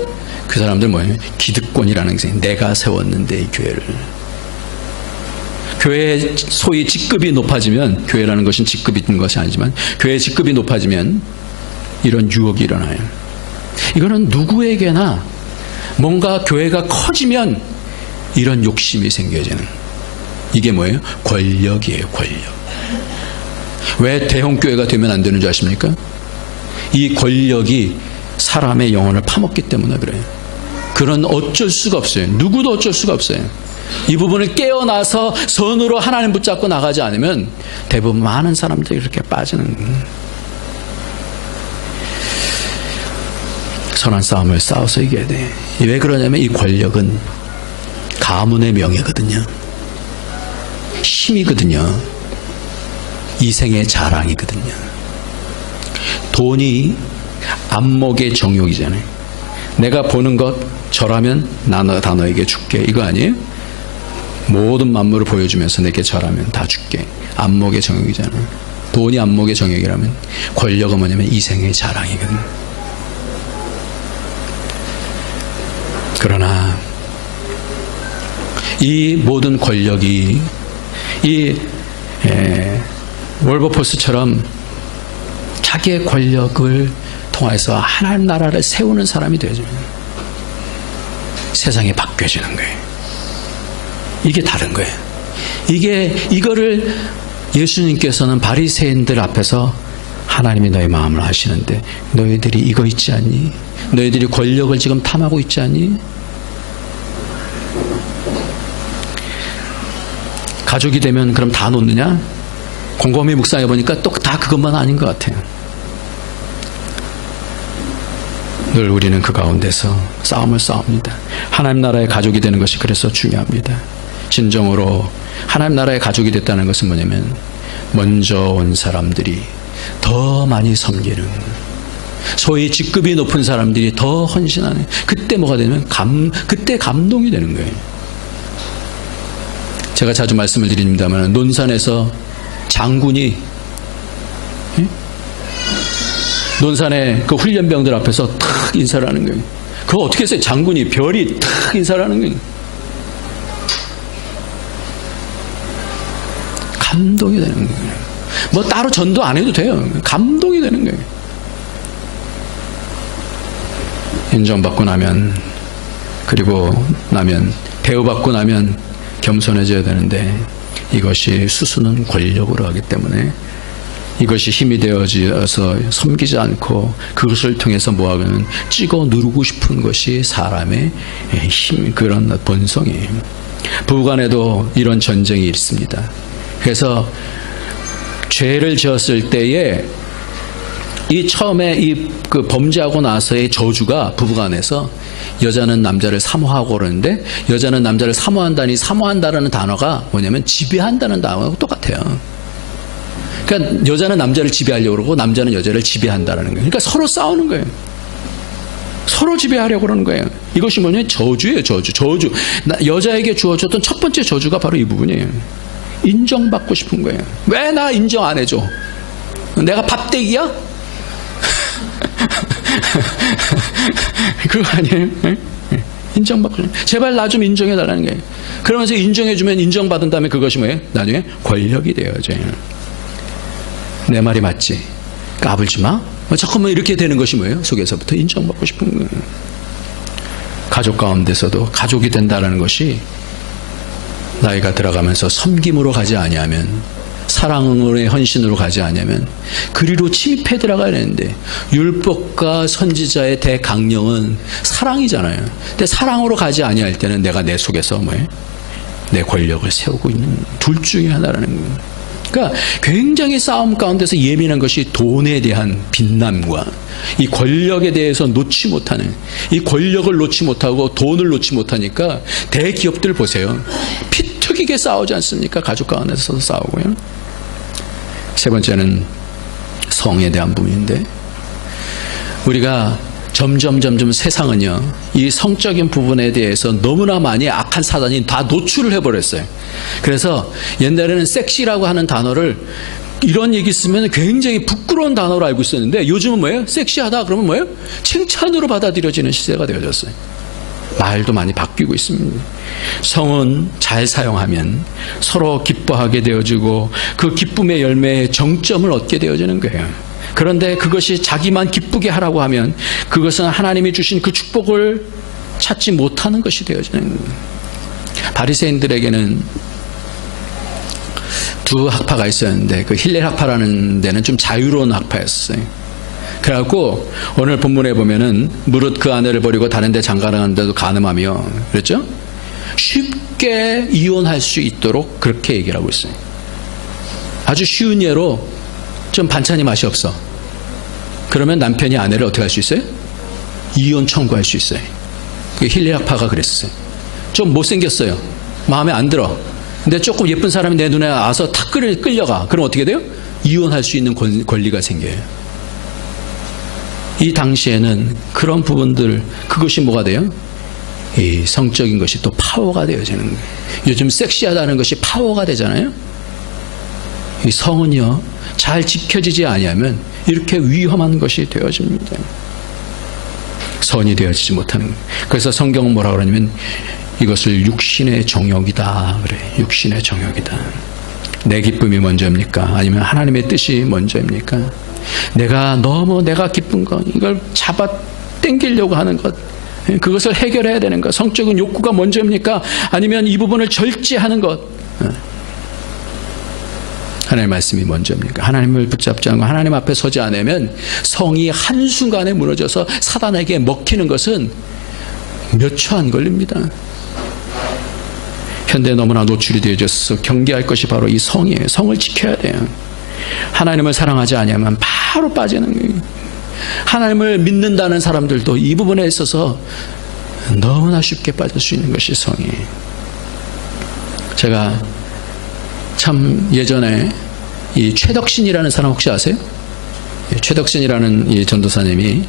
그 사람들 뭐예요? 기득권이라는 게 생겨요. 내가 세웠는데 이 교회를. 교회의 소위 직급이 높아지면, 교회라는 것은 직급이 있는 것이 아니지만 교회의 직급이 높아지면 이런 유혹이 일어나요. 이거는 누구에게나 뭔가 교회가 커지면 이런 욕심이 생겨지는, 이게 뭐예요? 권력이에요. 권력. 왜 대형교회가 되면 안 되는 줄 아십니까? 이 권력이 사람의 영혼을 파먹기 때문에 그래요. 그런 어쩔 수가 없어요. 누구도 어쩔 수가 없어요. 이 부분을 깨어나서 선으로 하나님 붙잡고 나가지 않으면 대부분 많은 사람들이 이렇게 빠지는 거예요. 선한 싸움을 싸워서 이겨야 돼. 왜 그러냐면 이 권력은 가문의 명예거든요. 힘이거든요. 이생의 자랑이거든요. 돈이 안목의 정욕이잖아요. 내가 보는 것 절하면 다 너에게 줄게, 이거 아니에요? 모든 만물을 보여주면서 내게 절하면 다 줄게. 안목의 정욕이잖아요. 돈이 안목의 정욕이라면 권력은 뭐냐면 이생의 자랑이거든요. 그러나 이 모든 권력이 이 월버포스처럼 자기의 권력을 통해서 하나님 나라를 세우는 사람이 되어지면 세상이 바뀌어지는 거예요. 이게 다른 거예요. 이거를 예수님께서는 바리새인들 앞에서 하나님이 너의 마음을 아시는데 너희들이 이거 있지 않니? 너희들이 권력을 지금 탐하고 있지 않니? 가족이 되면 그럼 다 놓느냐? 곰곰이 묵상해 보니까 또 다 그것만 아닌 것 같아요. 늘 우리는 그 가운데서 싸움을 싸웁니다. 하나님 나라의 가족이 되는 것이 그래서 중요합니다. 진정으로 하나님 나라의 가족이 됐다는 것은 뭐냐면 먼저 온 사람들이 더 많이 섬기는, 소위 직급이 높은 사람들이 더 헌신하는, 그때 뭐가 되냐면 그때 감동이 되는 거예요. 제가 자주 말씀을 드립니다만 논산에서 장군이 논산의 그 훈련병들 앞에서 탁 인사를 하는 거예요. 그거 어떻게 했어요? 장군이 별이 탁 인사를 하는 거예요. 감동이 되는 거예요. 뭐 따로 전도 안 해도 돼요. 감동이 되는 거예요. 인정받고 나면, 그리고 나면, 대우받고 나면 겸손해져야 되는데 이것이 수수는 권력으로 하기 때문에 이것이 힘이 되어져서 섬기지 않고 그것을 통해서 뭐하면 찍어 누르고 싶은 것이 사람의 힘, 그런 본성이에요. 부부간에도 이런 전쟁이 있습니다. 그래서 죄를 지었을 때에 이 처음에 그 범죄하고 나서의 저주가 부부간에서 여자는 남자를 사모하고 그러는데 여자는 남자를 사모한다니 사모한다라는 단어가 뭐냐면 지배한다는 단어하고 똑같아요. 그러니까 여자는 남자를 지배하려고 그러고 남자는 여자를 지배한다라는 거예요. 그러니까 서로 싸우는 거예요. 서로 지배하려고 그러는 거예요. 이것이 뭐냐면 저주예요. 저주. 여자에게 주어졌던 첫 번째 저주가 바로 이 부분이에요. 인정받고 싶은 거예요. 왜 나 인정 안 해줘? 내가 밥대기야? 그거 아니에요? 인정받고 제발 나 좀 인정해달라는 거예요. 그러면서 인정해주면 인정받은 다음에 그것이 뭐예요? 나중에 권력이 되어져요. 내 말이 맞지? 까불지 마? 자꾸만 이렇게 되는 것이 뭐예요? 속에서부터 인정받고 싶은 거예요. 가족 가운데서도 가족이 된다는 것이 나이가 들어가면서 섬김으로 가지 아니하면, 사랑의 헌신으로 가지 아니하면 그리로 침입해 들어가야 되는데, 율법과 선지자의 대강령은 사랑이잖아요. 근데 사랑으로 가지 아니할 때는 내가 내 속에서 뭐예요? 내 권력을 세우고 있는 둘 중에 하나라는 거예요. 그러니까 굉장히 싸움 가운데서 예민한 것이 돈에 대한 빈남과 이 권력에 대해서 놓지 못하는, 이 권력을 놓지 못하고 돈을 놓지 못하니까 대기업들 보세요. 피튀기게 싸우지 않습니까? 가족 가운데서 싸우고요. 세 번째는 성에 대한 부분인데, 우리가 점점 세상은요, 이 성적인 부분에 대해서 너무나 많이 악한 사단이 다 노출을 해버렸어요. 그래서 옛날에는 섹시라고 하는 단어를, 이런 얘기 쓰면 굉장히 부끄러운 단어로 알고 있었는데, 요즘은 뭐예요? 섹시하다 그러면 뭐예요? 칭찬으로 받아들여지는 시대가 되어졌어요. 말도 많이 바뀌고 있습니다. 성은 잘 사용하면 서로 기뻐하게 되어지고 그 기쁨의 열매의 정점을 얻게 되어지는 거예요. 그런데 그것이 자기만 기쁘게 하라고 하면 그것은 하나님이 주신 그 축복을 찾지 못하는 것이 되어지는 거예요. 바리새인들에게는 두 학파가 있었는데, 그 힐렐 학파라는 데는 좀 자유로운 학파였어요. 그래갖고 오늘 본문에 보면은 무릇 그 아내를 버리고 다른 데 장가가는데도 간음하며, 그랬죠? 쉽게 이혼할 수 있도록 그렇게 얘기를 하고 있어요. 아주 쉬운 예로, 좀 반찬이 맛이 없어. 그러면 남편이 아내를 어떻게 할 수 있어요? 이혼 청구할 수 있어요. 그 힐렐 학파가 그랬어요. 좀 못생겼어요. 마음에 안 들어. 근데 조금 예쁜 사람이 내 눈에 와서 탁 끌려가. 그럼 어떻게 돼요? 이혼할 수 있는 권리가 생겨요. 이 당시에는 그런 부분들, 그것이 뭐가 돼요? 이 성적인 것이 또 파워가 되어지는 거예요. 요즘 섹시하다는 것이 파워가 되잖아요. 이 성은요, 잘 지켜지지 아니하면 이렇게 위험한 것이 되어집니다. 선이 되어지지 못하는 거예요. 그래서 성경은 뭐라 그러냐면 이것을 육신의 정욕이다 그래. 육신의 정욕이다. 내 기쁨이 먼저입니까? 아니면 하나님의 뜻이 먼저입니까? 내가 기쁜 것, 이걸 잡아 당기려고 하는 것, 그것을 해결해야 되는 것, 성적인 욕구가 먼저입니까? 아니면 이 부분을 절제하는 것, 하나님의 말씀이 먼저입니까? 하나님을 붙잡지 않고 하나님 앞에 서지 않으면 성이 한순간에 무너져서 사단에게 먹히는 것은 몇 초 안 걸립니다. 현대에 너무나 노출이 되어져서 경계할 것이 바로 이 성이에요. 성을 지켜야 돼요. 하나님을 사랑하지 않으면 바로 빠지는 거예요. 하나님을 믿는다는 사람들도 이 부분에 있어서 너무나 쉽게 빠질 수 있는 것이 성이에요. 제가 참 예전에 이 최덕신이라는 사람 혹시 아세요? 최덕신이라는 이 전도사님이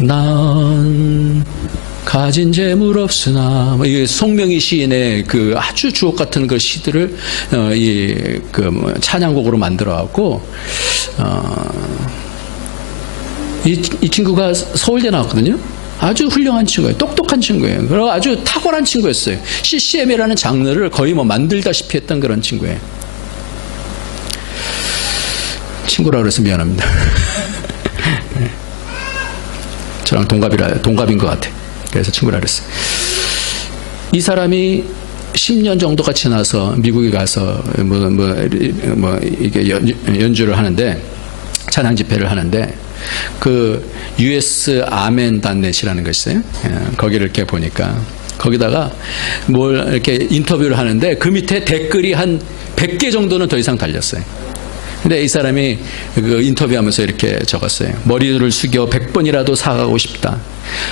난 가진 재물 없으나, 이 송명희 시인의 그 아주 주옥 같은 그 시들을 찬양곡으로 만들어갖고 이 친구가 서울대 나왔거든요. 아주 훌륭한 친구예요. 똑똑한 친구예요. 그리고 아주 탁월한 친구였어요. CCM이라는 장르를 거의 뭐 만들다시피 했던 그런 친구예요. 친구라 그래서 미안합니다. 저랑 동갑인 것 같아. 그래서 친구라 그랬어요. 이 사람이 10년 정도가 지나서 미국에 가서 이게 연주를 하는데, 찬양 집회를 하는데, 그 US 아멘 단넷이라는 것이 있어요. 거기를 이렇게 보니까 거기다가 뭘 이렇게 인터뷰를 하는데 그 밑에 댓글이 한 100개 정도는 더 이상 달렸어요. 근데 이 사람이 그 인터뷰하면서 이렇게 적었어요. 머리를 숙여 100번이라도 사과하고 싶다.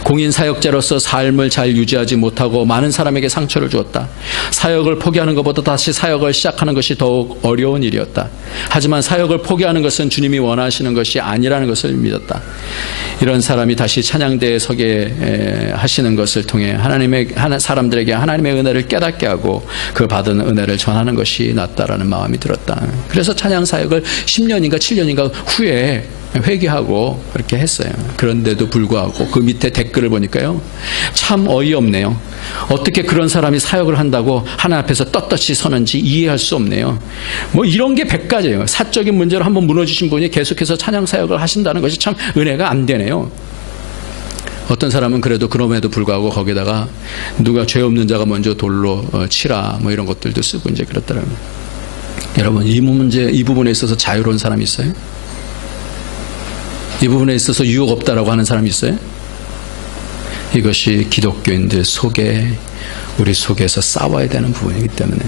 공인 사역자로서 삶을 잘 유지하지 못하고 많은 사람에게 상처를 주었다. 사역을 포기하는 것보다 다시 사역을 시작하는 것이 더욱 어려운 일이었다. 하지만 사역을 포기하는 것은 주님이 원하시는 것이 아니라는 것을 믿었다. 이런 사람이 다시 찬양대에 서게 하시는 것을 통해 사람들에게 하나님의 은혜를 깨닫게 하고 그 받은 은혜를 전하는 것이 낫다라는 마음이 들었다. 그래서 찬양 사역을 10년인가 7년인가 후에 회개하고 그렇게 했어요. 그런데도 불구하고 그 밑에 댓글을 보니까요, 참 어이없네요. 어떻게 그런 사람이 사역을 한다고 하나님 앞에서 떳떳이 서는지 이해할 수 없네요. 뭐 이런 게 100가지예요. 사적인 문제로 한번 무너지신 분이 계속해서 찬양 사역을 하신다는 것이 참 은혜가 안 되네요. 어떤 사람은 그래도 그럼에도 불구하고 거기다가 누가 죄 없는 자가 먼저 돌로 치라 뭐 이런 것들도 쓰고 이제 그렇더라고요. 여러분, 이 부분에 있어서 자유로운 사람이 있어요? 이 부분에 있어서 유혹 없다라고 하는 사람이 있어요? 이것이 기독교인들 속에, 우리 속에서 싸워야 되는 부분이기 때문에,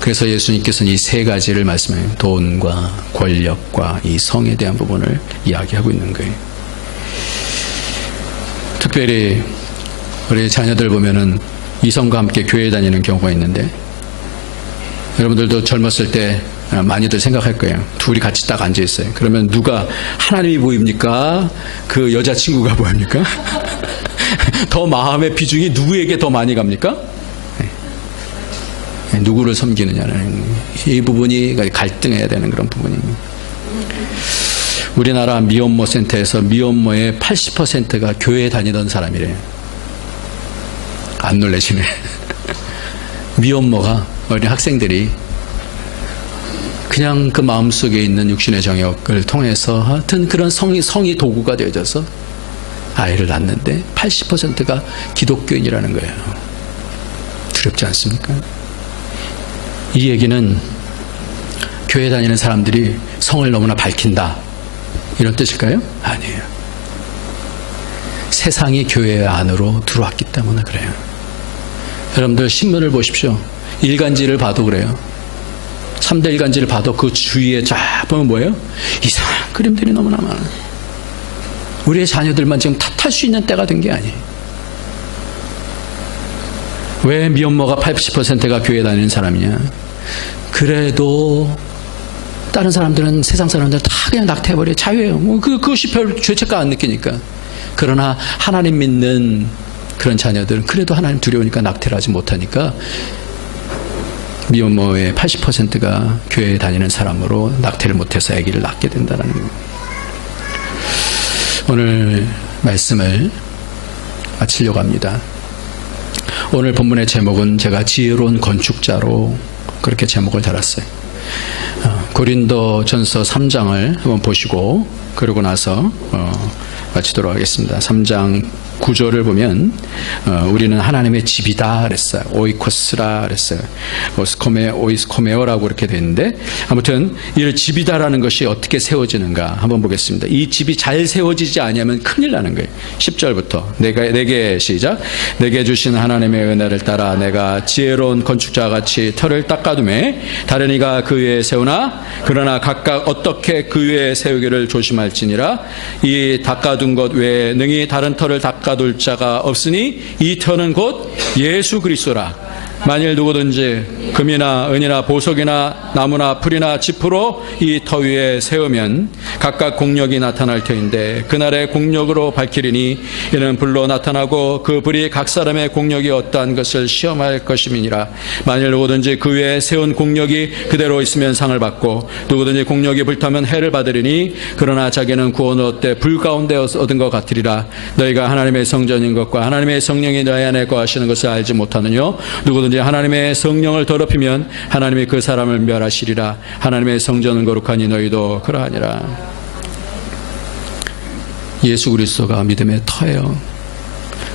그래서 예수님께서는 이 세 가지를 말씀해요. 돈과 권력과 이 성에 대한 부분을 이야기하고 있는 거예요. 특별히 우리 자녀들 보면은 이성과 함께 교회 다니는 경우가 있는데, 여러분들도 젊었을 때 많이들 생각할 거예요. 둘이 같이 딱 앉아 있어요. 그러면 누가 하나님이 보입니까? 그 여자친구가 보입니까? 더 마음의 비중이 누구에게 더 많이 갑니까? 누구를 섬기느냐는 이 부분이 갈등해야 되는 그런 부분입니다. 우리나라 미혼모 센터에서 미혼모의 80%가 교회에 다니던 사람이래요. 안 놀라시네. 미혼모가 어린 학생들이 그냥 그 마음속에 있는 육신의 정욕을 통해서 하여튼 그런 성이 도구가 되어져서 아이를 낳는데 80%가 기독교인이라는 거예요. 두렵지 않습니까? 이 얘기는 교회 다니는 사람들이 성을 너무나 밝힌다, 이런 뜻일까요? 아니에요. 세상이 교회 안으로 들어왔기 때문에 그래요. 여러분들 신문을 보십시오. 일간지를 봐도 그래요. 3대 일간지를 봐도 그 주위에 쫙 보면 뭐예요? 이상한 그림들이 너무나 많아요. 우리의 자녀들만 지금 탓할 수 있는 때가 된 게 아니에요. 왜 미혼모가 80%가 교회 다니는 사람이냐? 그래도 다른 사람들은, 세상 사람들은 다 그냥 낙태해버려요. 자유예요. 뭐 그것이 별 죄책감 안 느끼니까. 그러나 하나님 믿는 그런 자녀들은 그래도 하나님 두려우니까 낙태를 하지 못하니까 미혼모의 80%가 교회에 다니는 사람으로 낙태를 못해서 아기를 낳게 된다는 거예요. 오늘 말씀을 마치려고 합니다. 오늘 본문의 제목은 제가 지혜로운 건축자로 그렇게 제목을 달았어요. 고린도전서 3장을 한번 보시고 그러고 나서 마치도록 하겠습니다. 3장 9절을 보면 우리는 하나님의 집이다 그랬어요. 오이코스라 그랬어요. 오이스코메오라고 그렇게 되는데, 아무튼 이 집이다라는 것이 어떻게 세워지는가 한번 보겠습니다. 이 집이 잘 세워지지 않으면 큰일 나는 거예요. 10절부터 내게 시작. 내게 주신 하나님의 은혜를 따라 내가 지혜로운 건축자와 같이 터를 닦아두매 다른 이가 그 위에 세우나 그러나 각각 어떻게 그 위에 세우기를 조심할지니라. 이 닦아둔 것 외에 능히 다른 터를 닦아둘 자가 없으니 이 터는 곧 예수 그리스도라. 만일 누구든지 금이나 은이나 보석이나 나무나 풀이나 짚으로 이 터 위에 세우면 각각 공력이 나타날 터인데 그날의 공력으로 밝히리니 이는 불로 나타나고 그 불이 각 사람의 공력이 어떠한 것을 시험할 것임이니라. 만일 누구든지 그 위에 세운 공력이 그대로 있으면 상을 받고 누구든지 공력이 불타면 해를 받으리니 그러나 자기는 구원을 얻되 불 가운데 얻은 것 같으리라. 너희가 하나님의 성전인 것과 하나님의 성령이 너희 안에 거하시는 것을 알지 못하느뇨. 누구든지 하나님의 성령을 더럽히면 하나님이 그 사람을 멸하시리라. 하나님의 성전은 거룩하니 너희도 그러하니라. 예수 그리스도가 믿음의 터예요.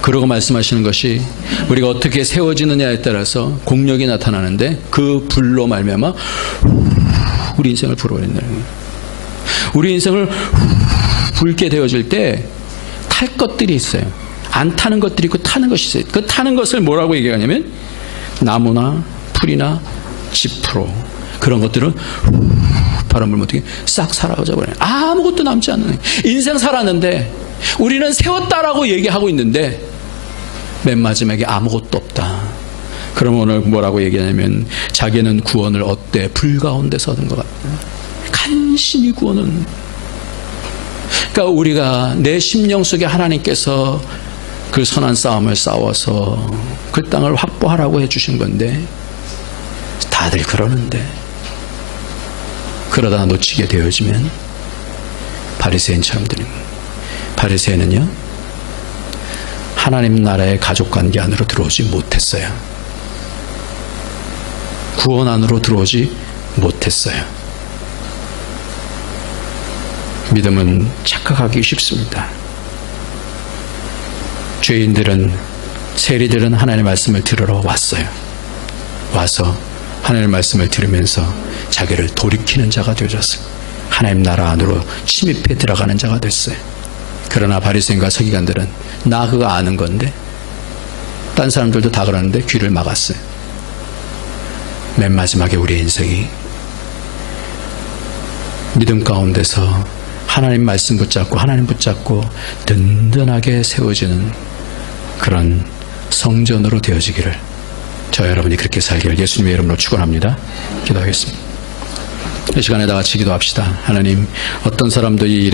그러고 말씀하시는 것이 우리가 어떻게 세워지느냐에 따라서 공력이 나타나는데 그 불로 말미암아 우리 인생을 불어버린다는 거예요. 우리 인생을 불게 되어질 때 탈 것들이 있어요. 안 타는 것들이 있고 타는 것이 있어요. 그 타는 것을 뭐라고 얘기하냐면 나무나 풀이나 짚으로 그런 것들은 바람을 못하게 싹 사라져 버려요. 아무것도 남지 않는 인생 살았는데 우리는 세웠다라고 얘기하고 있는데 맨 마지막에 아무것도 없다. 그럼 오늘 뭐라고 얘기하냐면 자기는 구원을 얻되 불 가운데서 얻은 것 같다. 간신히 구원은. 그러니까 우리가 내 심령 속에 하나님께서 그 선한 싸움을 싸워서 그 땅을 확보하라고 해주신 건데 다들 그러는데 그러다 놓치게 되어지면 바리새인처럼 되는 거예요. 바리새인은요 하나님 나라의 가족관계 안으로 들어오지 못했어요. 구원 안으로 들어오지 못했어요. 믿음은 착각하기 쉽습니다. 죄인들은 세리들은 하나님의 말씀을 들으러 왔어요. 와서 하나님의 말씀을 들으면서 자기를 돌이키는 자가 되어졌어요. 하나님 나라 안으로 침입해 들어가는 자가 됐어요. 그러나 바리새인과 서기관들은 나 그거 아는 건데 딴 사람들도 다 그러는데 귀를 막았어요. 맨 마지막에 우리의 인생이 믿음 가운데서 하나님 말씀 붙잡고 하나님 붙잡고 든든하게 세워지는 그런 성전으로 되어지기를 저 여러분이 그렇게 살기를 예수님의 이름으로 축원합니다. 기도하겠습니다. 이 시간에 다 같이 기도합시다. 하나님, 어떤 사람도 이